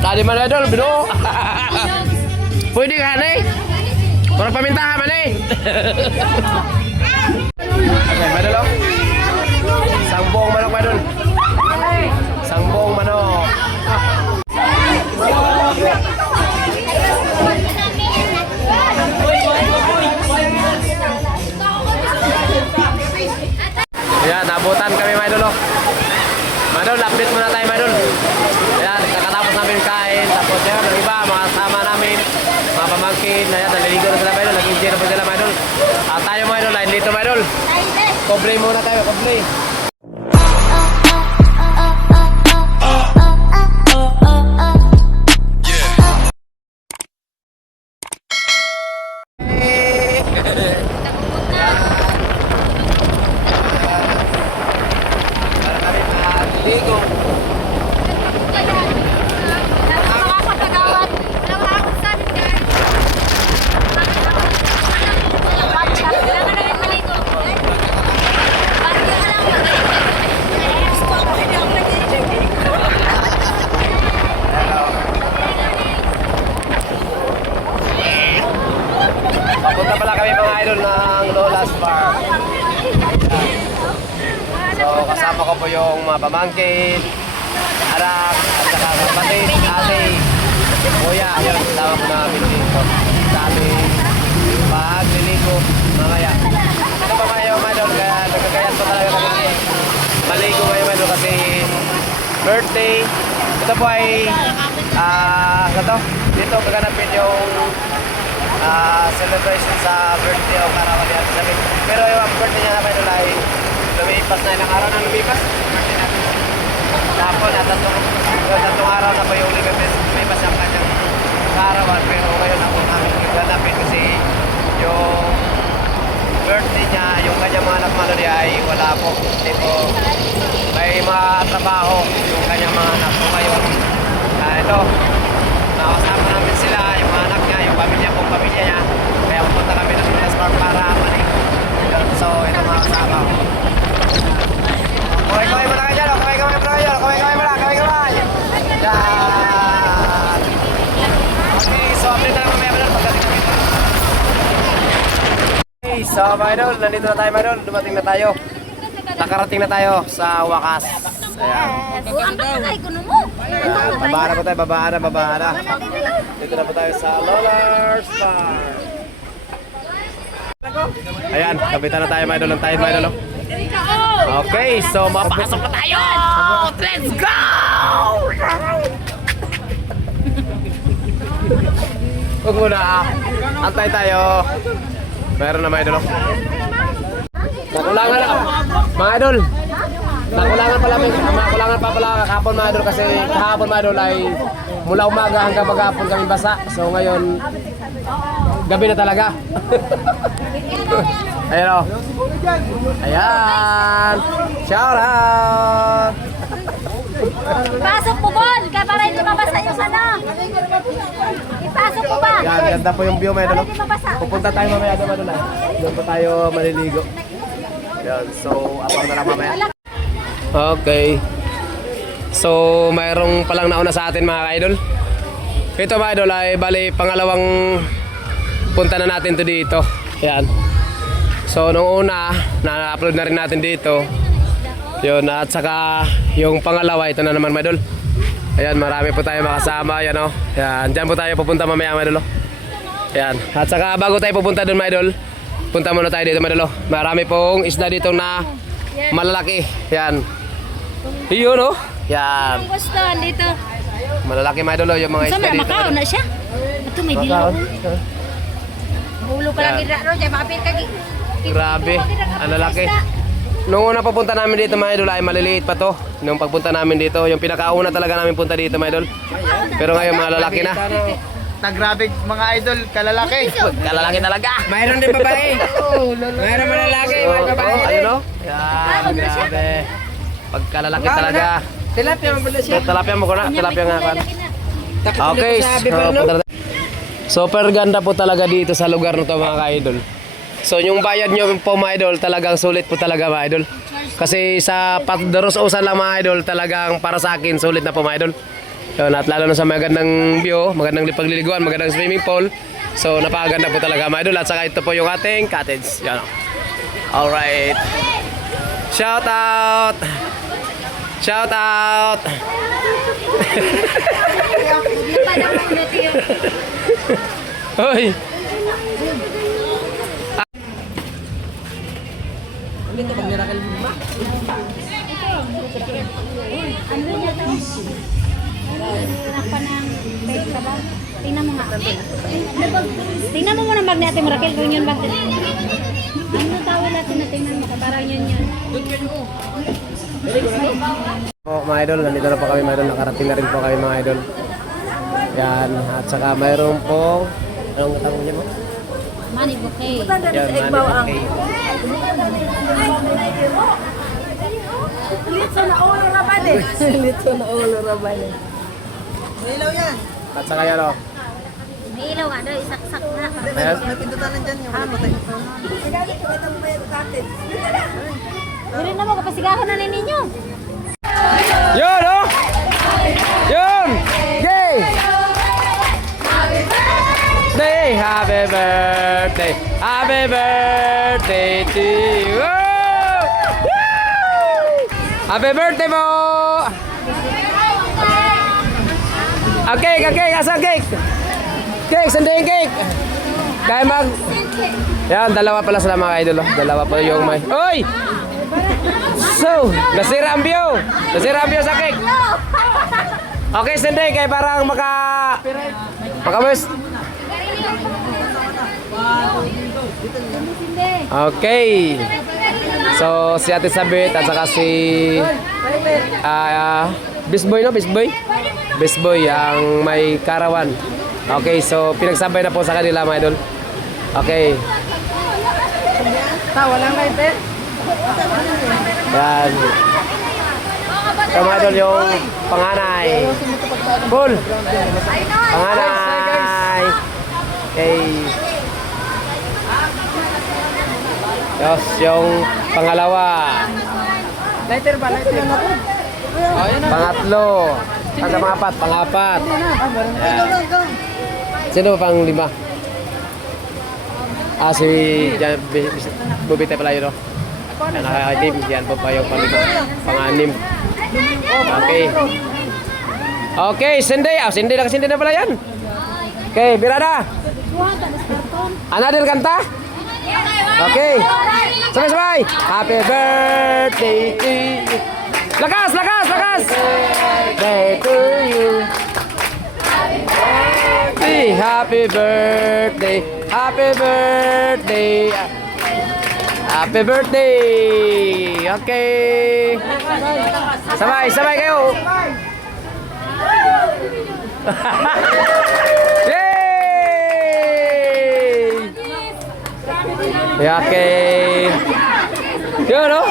Tadi man idol, bido. Pwede ka na eh. Para pamintahan man eh. Okay, madol oh. Sangbong manok madol. Sangbong manok. Ayan, nabutan kami madol oh. Madol, update muna tayo madol. Ayan, kakatapos namin kain. Tapos yan, ang iba, mga kasama namin, mga pamangkin. Ayan, naliligo na sila madol. Nag-enjoy na po sila madol. Tayo madol, line dito madol. Koblay muna tayo, koblay. Papunta pala kami mga idol ng Lola's Park. So kasama ko po yung mga pamangkin, anak, at saka kapatid, ate, kuya. Yun, kasama po namin dito sa aming pagliligo mamaya. Ito pa kayo mga idol, kaya nagkakayan po talaga kami maligo ngayon mga idol kasi birthday. Ito po ay dito kaganapin yung celebration sa birthday o karawan ni Ate Sabi. Pero yung birthday niya naman ay lumipas na ilang araw na lumipas. Birthday natin. Tapos na tatlong araw na po yung lumipas ang kanyang karawan. Pero ngayon ako namin ganapin kasi yung birthday niya, yung kanyang mga anak malo niya ay wala po. Hindi po may mga trabaho yung kanyang mga anak po ngayon. Ito, nakasama namin sila, yung mga anak niya, yung pamilya niya. Kaya pupunta kami ng Lola's Park para maligo. So, ito mga kasama ko. Kaway-kaway muna kayo dyan, kaway-kaway muna kayo, kaway-kaway muna, kaway-kaway. Yan. Okay, so update na lang mamaya madal, pagdating kami. Okay, so mga idol, nandito na tayo mga idol, dumating na tayo. Nakarating na tayo sa wakas. Ayan. Babaan na po tayo, babaan na. Dito na po tayo sa Lola's Park. Ayan, kapitan na tayo mga idol, ng tayo mga idol. Okay, so mapasok na tayo! Let's go! Huwag muna, antay tayo. Meron na mga idol. Nakulangan na, mga idol. Nakulangan pa pala kahapon mga idol kasi kahapon mga idol ay mula umaga hanggang maghapon kami basa. So ngayon, gabi na talaga. Ayan o. Ayan. Shout out. Ipasok po, Bon! Kaya para hindi mabasa yung sana. Ipasok po ba? Yan, ganda po yung view mga idol. Para hindi mabasa. Pupunta tayo mamaya doon na. Doon pa tayo maliligo. Yan, so abang na lang mamaya. Okay. So, mayroong palang nauna sa atin mga idol. Ito mga idol ay bali pangalawang punta na natin to dito. Yan. So, nung una, na-upload na rin natin dito. Yun, at saka yung pangalawa, ito na naman mga idol. Ayan, marami po tayo makasama. Yan o. Yan, dyan po tayo pupunta mamaya mga idol. Yan. At saka bago tayo pupunta doon mga idol, punta muna tayo dito mga idol. Marami pong isda dito na malalaki. Yan. Iyon o. Yan. Ang gusto, dito. Malalaki mga idol yung mga isda dito. Makao na siya. Ito may dilaw. Bulo pa lang Yan. gira, Roja. Makapit ka. Grabe, ang lalaki. Nung una papunta namin dito mga idol ay maliliit pa to. Nung pagpunta namin dito, yung pinakauna talaga namin punta dito mga idol. Pero ngayon mga lalaki na. Nagrabe mga idol, kalalaki. Kalalaki talaga. Mayroon din babae. Mayroon mga lalaki, mga babae. Ayun o. Yan, grabe. Pagkalalaki talaga. Tilapia mo pala siya. Tilapia mo ko na, tilapia nga kan. Okay, Sabi pa, no? super ganda po talaga dito sa lugar na to mga idol. So yung bayad nyo po mga idol, talagang sulit po talaga mga idol. Kasi sa Daros-Usan lang mga idol, talagang para sa akin sulit na po mga idol. Yun, at lalo na sa magandang view, magandang pagliliguan, magandang swimming pool. So napakaganda po talaga mga idol. At saka ito po yung ating cottage. Yan. Alright. Shout out! Shout out! Hoy! Tingnan mo nga. Tingnan mo muna bag ni Ate Miracle kung yun bag. Ano tawag natin na tingnan mo? Parang yun yun. Po mga idol, nandito na po kami mga idol. Nakarating na rin po kami mga idol. Yan. At saka mayroon po, anong katawag niya mo? Money bouquet. Yan, money bouquet. Litso na ulo raban eh. Ilaw yan. At saka yan o. May ilaw nga daw, isaksak na. Ayan. May pindutan dyan yung wala patay. Meron na mo, kapasigahan na rin ninyo. Yun o! Yun! Yay! Happy birthday! Happy birthday to you! Woo! Happy birthday po! Cake! Asa cake? Cake! Sanding cake! Kaya mag... Yan, dalawa pala sila mga idol. Dalawa pa yung may... Oy! So, nasira ang view! Nasira ang view sa cake! Okay, sanding kaya parang maka-west. Okay. So, si Ate Sabit at saka si Bisboy, no? Bisboy, ang may karawan. Okay, so pinagsabay na po sa kanila mga idol. Okay. Tawa lang kayo, Pe. Yan. So mga idol, yung panganay. Cool. Panganay. Okay. Yes, yung pangalawa. Lighter ba? Lighter na po. Pangatlo. Ang pangapat, pangapat. Yan. Sino pang lima? Si Bubite pala yun, no? Yan, nakakatim. Yan po pa yung pang-anim. Okay. Okay, Cindy. Cindy na pala yan. Okay, Birada. Anadel kanta? Okay. Sabay-sabay. Happy birthday to you. Lakas! Birthday to you. Happy birthday. Happy birthday. Okay. Sabay kayo. Yay! Okay. Yun, no?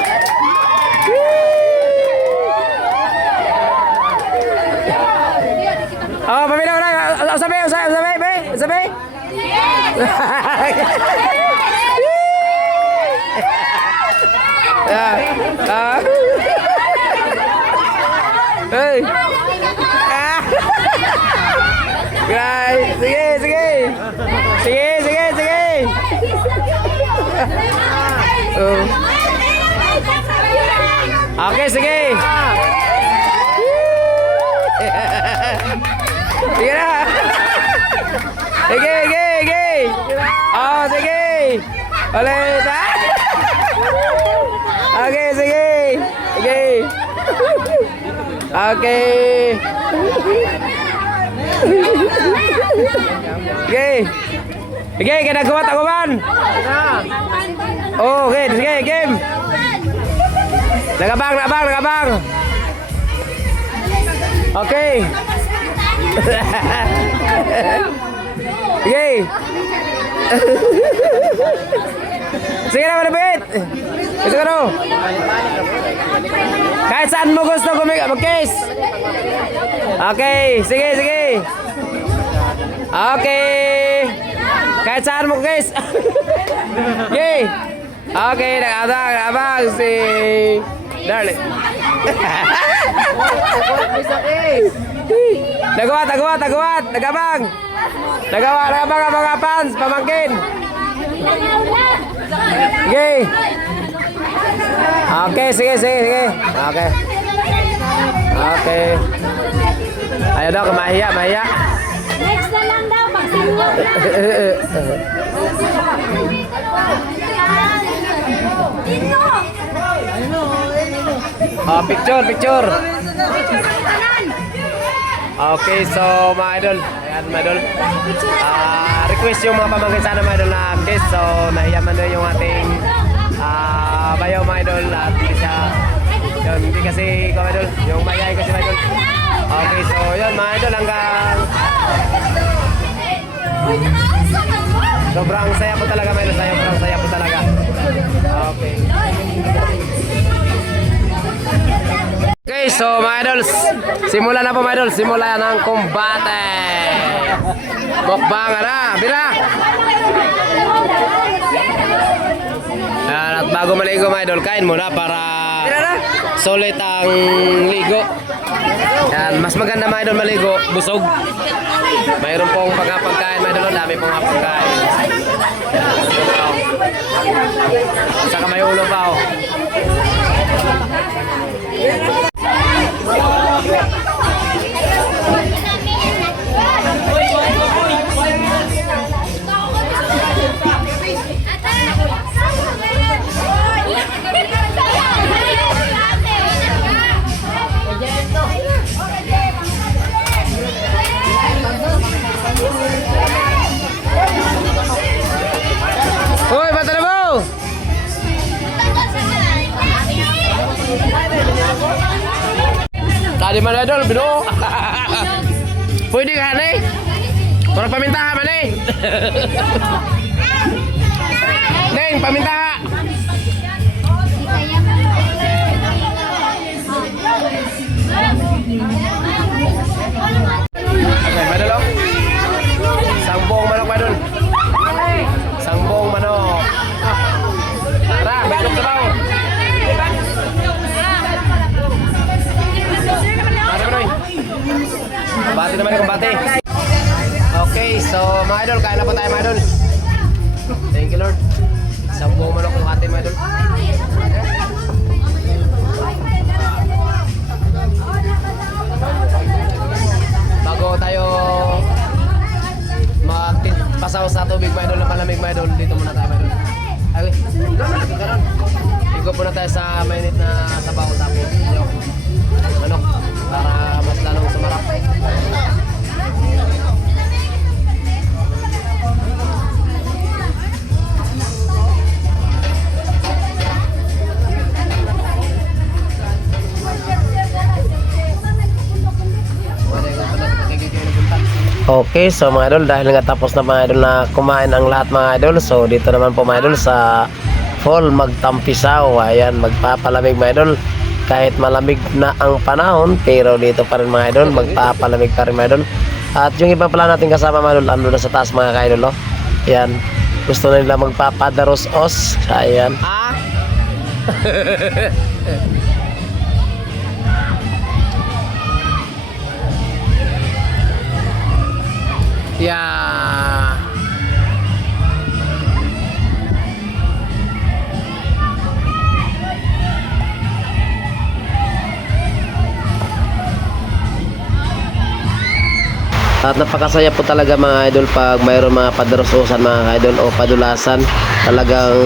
Oh, pamilaw na. Sabi. Hey. Guys, sige. Okay, sige. Sige na. Sige. Oh, sige. Ulit. Okay, sige. Okay. Sige, kinagawa taguban. Oh, okay, sige, game. Nagabang. Okay. Sige. Sige na, malapit. Gusto ka no? Kahit saan mo gusto mag-case. Okay, sige. Okay. Kahit saan mo case. Yay. Okay, nag-abang si Darling. Nagawat, nagawat, nagawat. Nagabang. Nagawat, nagabang ang mga fans. Pamangkin. Sige. Okay, sige, sige, sige. Okay. Okay. Ayan daw, mahiya, mahiya. Next na lang daw, pagsinyo na. Dino! Oh, picture, picture. Okay, so mga idol. Ayan, mga idol. Request yung mga pamangkin sana mga idol na kiss. So, nahiyaman doon yung ating bayaw mga idol. At hindi siya, yun, hindi kasi mga idol. Yung mayay kasi mga idol. Okay, so yun mga idol hanggang sobrang saya po talaga mga idol. Sobrang saya po talaga. Okay. Okay, so mga idols, simula na po mga idols, simula ng kumbate. Mukbang na, bira. At bago maligo mga idol, kain muna para sulit ang ligo. Yan, mas maganda mga idol maligo, busog. Mayroon pong pagkapagkain mga idol, dami pong pagkain. Saka may ulo pa oh. Hoy, bata na mo! Tadi mana idol, bino? Pwede ka na eh. Para paminta ka man eh. Neng, paminta ka. Okay, madalo. Isang buong manok, madol. Isang buong manok. Tara, manok sa tao. Bati naman yung bati. Okay, so mga idol, kain na po tayo mga idol. Thank you Lord. Isang buong manok yung ating mga idol. Bago tayo magpasaw sa tubig mga idol na malamig mga idol, dito muna tayo mga idol. Okay, karon. Igo muna tayo sa mainit na sabaw tapos yung manok para mas lalong sumarap. Okay, so mga idol, dahil nga tapos na mga idol na kumain ang lahat mga idol, so dito naman po mga idol sa fall magtampisaw. Ayan, magpapalamig mga idol. Kahit malamig na ang panahon, pero dito pa rin mga idol, magpapalamig pa rin mga idol. At yung iba pala natin kasama mga idol, ando na sa taas mga ka-idol, oh. Ayan, gusto na nila magpapadaros-os. Ayan. Yeah. At napakasaya po talaga mga idol pag mayroon mga padarosusan mga idol o padulasan. Talagang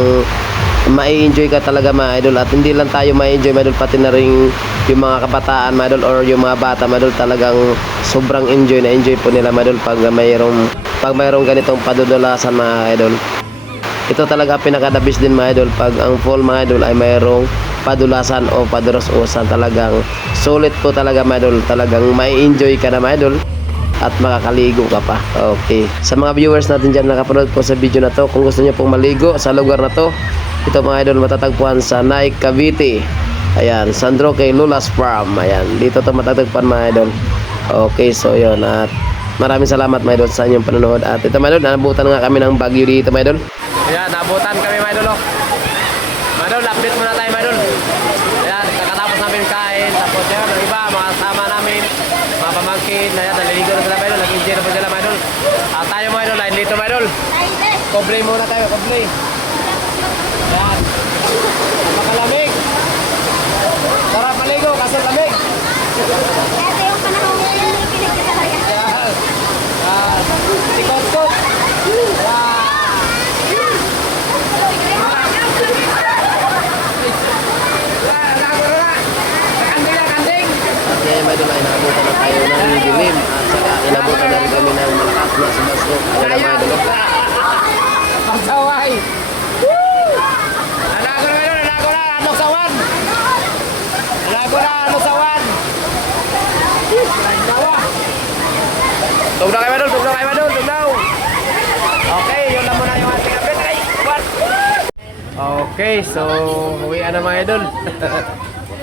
mai-enjoy ka talaga mga idol. At hindi lang tayo mai-enjoy mga idol, pati na rin yung mga kabataan mga idol or yung mga bata mga idol. Talagang sobrang enjoy na enjoy po nila mga idol pag mayroong ganitong padudulasan mga idol. Ito talaga pinaka-dabis din mga idol pag ang fall mga idol ay mayroong padulasan o padarosusan. Talagang sulit po talaga mga idol. Talagang mai-enjoy ka na mga idol at makakaligo ka pa. Okay. Sa mga viewers natin dyan nakapanood po sa video na to, kung gusto niyo pong maligo sa lugar na to, ito mga idol matatagpuan sa Naik, Cavite. Ayan, Sandro kay Lula's Farm. Ayan, dito to matatagpuan mga idol. Okay, so yun. At maraming salamat mga idol sa inyong panonood. At ito mga idol, nabutan nga kami ng bagyo dito mga idol. Ayan, nabutan kami mga idol. Mga idol, update muna tayo mga idol. Ayan, kakatapos namin kain. Tapos yan, ang iba, mga kasama namin, mga pamangkin. na po sila mga idol. Tayo mga idol, line dito mga idol. Koble muna tayo, koble. Yan. Makalamig. Sarap maligo, kaso lamig. Ito yung panahon mo yung pinagkakalaga. Yan. Yan. Tikot-kot. Yan. Okay, may doon ay naabutan na tayo ng dilim at saka inabutan na rin kami ng malakas na sumasok. Ayan na mga doon. Pagsaway! Alago na ngayon, alago na, anok sawan! Alago na, anok sawan! Tugnaw kayo madol, tugnaw kayo madol, tugnaw! Okay, yun lang muna yung ating update. Ay, what? Okay, so uwian na mga idol.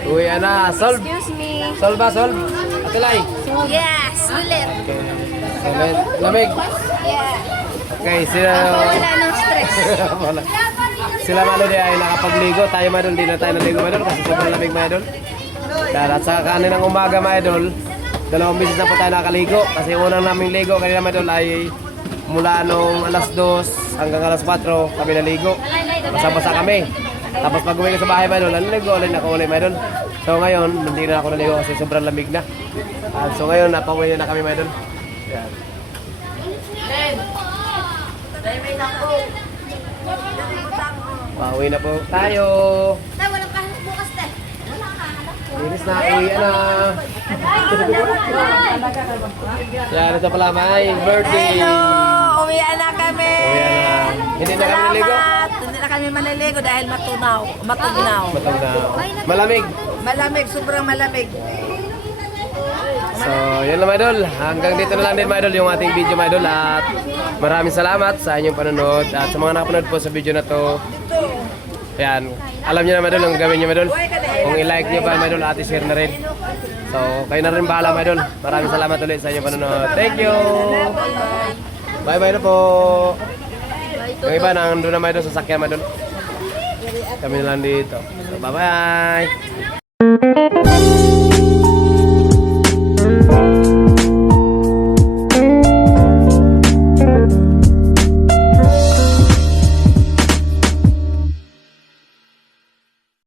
Uwian na, solve! Excuse me. Solve ba, solve? Atilay? Yes, ulit. Okay. Solve. Lamig? Yeah. Okay, sila... Wala ng stress. Wala. Sila mga idol ay nakapagligo. Tayo mga idol, di na tayo naligo mga idol kasi sobrang lamig mga idol. Dahil at sa kaninang umaga mga idol, 2 beses na po tayo nakaligo. Kasi unang naming ligo kanina mga idol ay mula nung alas 2 hanggang alas 4 kami naligo. Basa-basa kami. Tapos pag uwi ka sa bahay mga idol, naligo ulit ako ulit mga idol. So ngayon, hindi na ako naligo kasi sobrang lamig na. So ngayon, napauwi na kami mga idol. Yan. Pauwi na po tayo. Walang kahit bukas na. Linis na, uwi na. Yan, ito pala may birthday. Hello! Uwian na kami! Uwi na. Hindi na kami naligo. Salamat! Hindi na kami maliligo dahil matugnaw. Matugnaw. Malamig. Malamig, sobrang malamig. So, yun lang mga idol. Hanggang dito na lang din mga idol yung ating video mga idol. At maraming salamat sa inyong panonood. At sa mga nakapanood po sa video na to. Yan. Alam niyo na mga idol ang gawin niyo mga idol. Kung i-like niyo pa mga idol at i-share na rin. So, kayo na rin bahala mga idol. Maraming salamat ulit sa inyong panonood. Thank you! Bye-bye na po! Yung iba nandun na mga idol sa sakyan mga idol. Kami na lang dito. So, bye-bye!